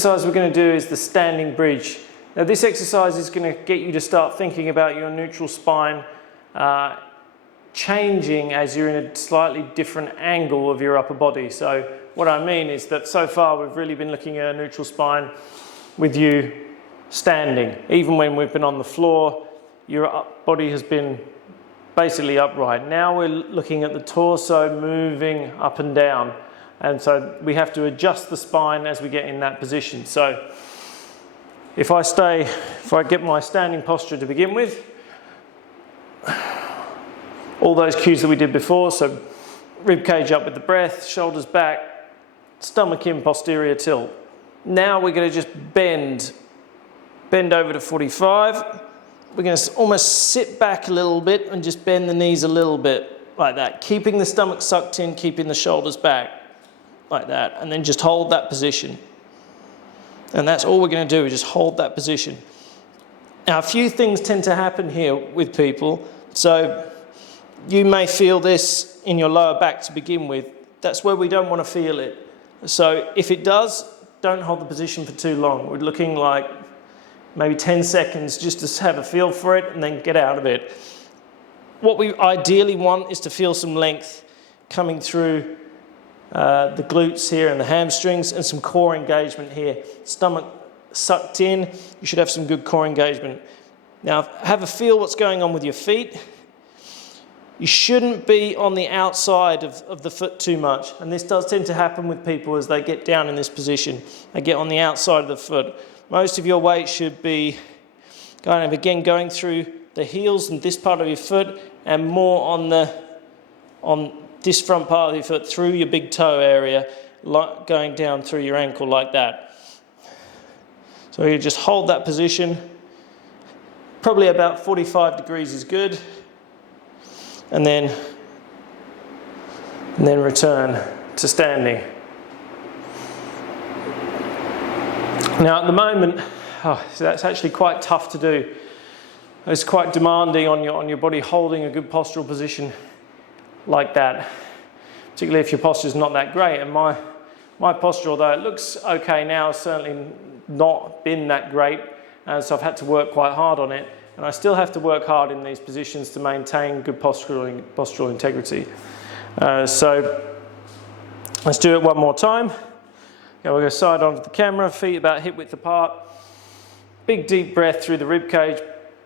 exercise we're going to do is the standing bridge. Now this exercise is going to get you to start thinking about your neutral spine changing as you're in a slightly different angle of your upper body. So what I mean is that so far we've really been looking at a neutral spine with you standing. Even when we've been on the floor, your body has been basically upright. Now we're looking at the torso moving up and down. And so we have to adjust the spine as we get in that position. So if I get my standing posture to begin with, all those cues that we did before, so rib cage up with the breath, shoulders back, stomach in, posterior tilt. Now we're going to just bend over to 45. We're going to almost sit back a little bit and just bend the knees a little bit like that, keeping the stomach sucked in, keeping the shoulders back like that, and then just hold that position. And that's all we're going to do, is just hold that position. Now a few things tend to happen here with people. So you may feel this in your lower back to begin with. That's where we don't want to feel it. So if it does, don't hold the position for too long. We're looking like maybe 10 seconds just to have a feel for it and then get out of it. What we ideally want is to feel some length coming through the glutes here and the hamstrings, and some core engagement here. Stomach sucked in, you should have some good core engagement. Now have a feel what's going on with your feet. You shouldn't be on the outside of the foot too much, and this does tend to happen with people as they get down in this position. They get on the outside of the foot. Most of your weight should be going through the heels and this part of your foot, and more on this front part of your foot, through your big toe area, going down through your ankle like that. So you just hold that position. Probably about 45 degrees is good. And then return to standing. Now at the moment, so that's actually quite tough to do. It's quite demanding on your body, holding a good postural position like that, particularly if your posture is not that great. And my posture, although it looks okay now, has certainly not been that great, and so I've had to work quite hard on it, and I still have to work hard in these positions to maintain good postural integrity. So let's do it one more time. Okay, we'll go side onto the camera, feet about hip width apart, big deep breath through the rib cage,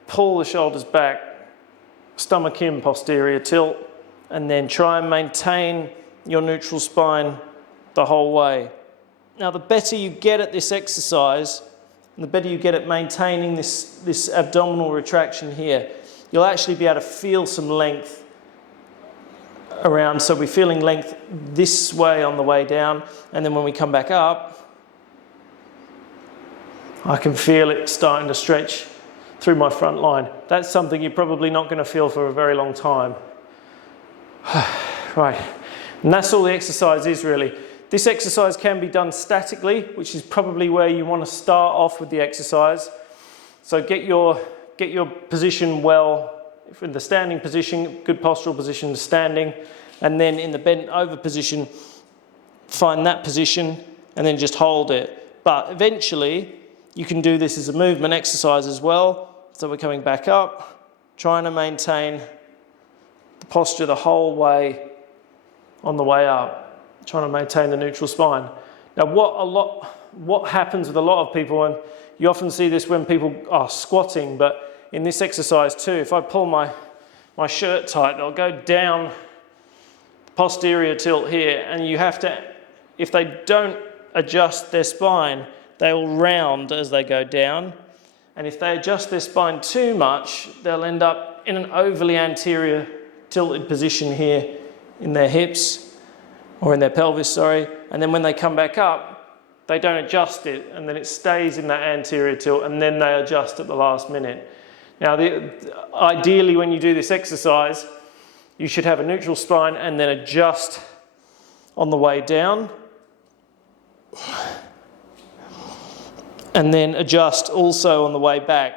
pull the shoulders back, stomach in, posterior tilt, and then try and maintain your neutral spine the whole way. Now the better you get at this exercise, and the better you get at maintaining this abdominal retraction here, you'll actually be able to feel some length around. So we're feeling length this way on the way down, and then when we come back up, I can feel it starting to stretch through my front line. That's something you're probably not going to feel for a very long time. Right, and that's all the exercise is really. This exercise can be done statically, which is probably where you want to start off with the exercise. So get your position well, in the standing position, good postural position, standing, and then in the bent over position, find that position and then just hold it. But eventually you can do this as a movement exercise as well. So we're coming back up, trying to maintain the posture the whole way on the way up, trying to maintain the neutral spine. Now what happens with a lot of people, and you often see this when people are squatting, but in this exercise too, if I pull my shirt tight, they'll go down posterior tilt here, and you have to, if they don't adjust their spine, they will round as they go down. And if they adjust their spine too much, they'll end up in an overly anterior tilted position here in their hips, or in their pelvis, sorry. And then when they come back up, they don't adjust it, and then it stays in that anterior tilt, and then they adjust at the last minute. Now, ideally when you do this exercise, you should have a neutral spine and then adjust on the way down. And then adjust also on the way back.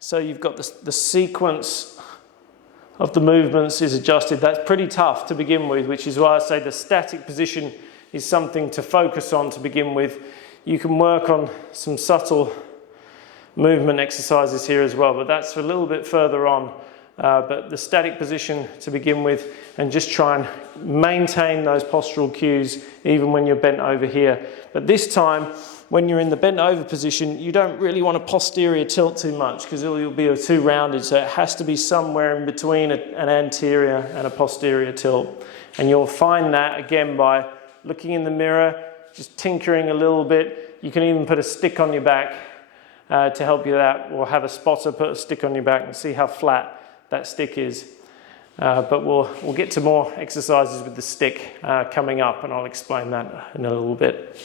So you've got the sequence of the movements is adjusted. That's pretty tough to begin with, which is why I say the static position is something to focus on to begin with. you can work on some subtle movement exercises here as well, but that's a little bit further on. But the static position to begin with, and just try and maintain those postural cues even when you're bent over here. But this time, when you're in the bent over position, you don't really want a posterior tilt too much because you'll be too rounded, so it has to be somewhere in between an anterior and a posterior tilt. And you'll find that again by looking in the mirror, just tinkering a little bit. You can even put a stick on your back to help you out, or have a spotter put a stick on your back and see how flat that stick is. But we'll get to more exercises with the stick coming up, and I'll explain that in a little bit.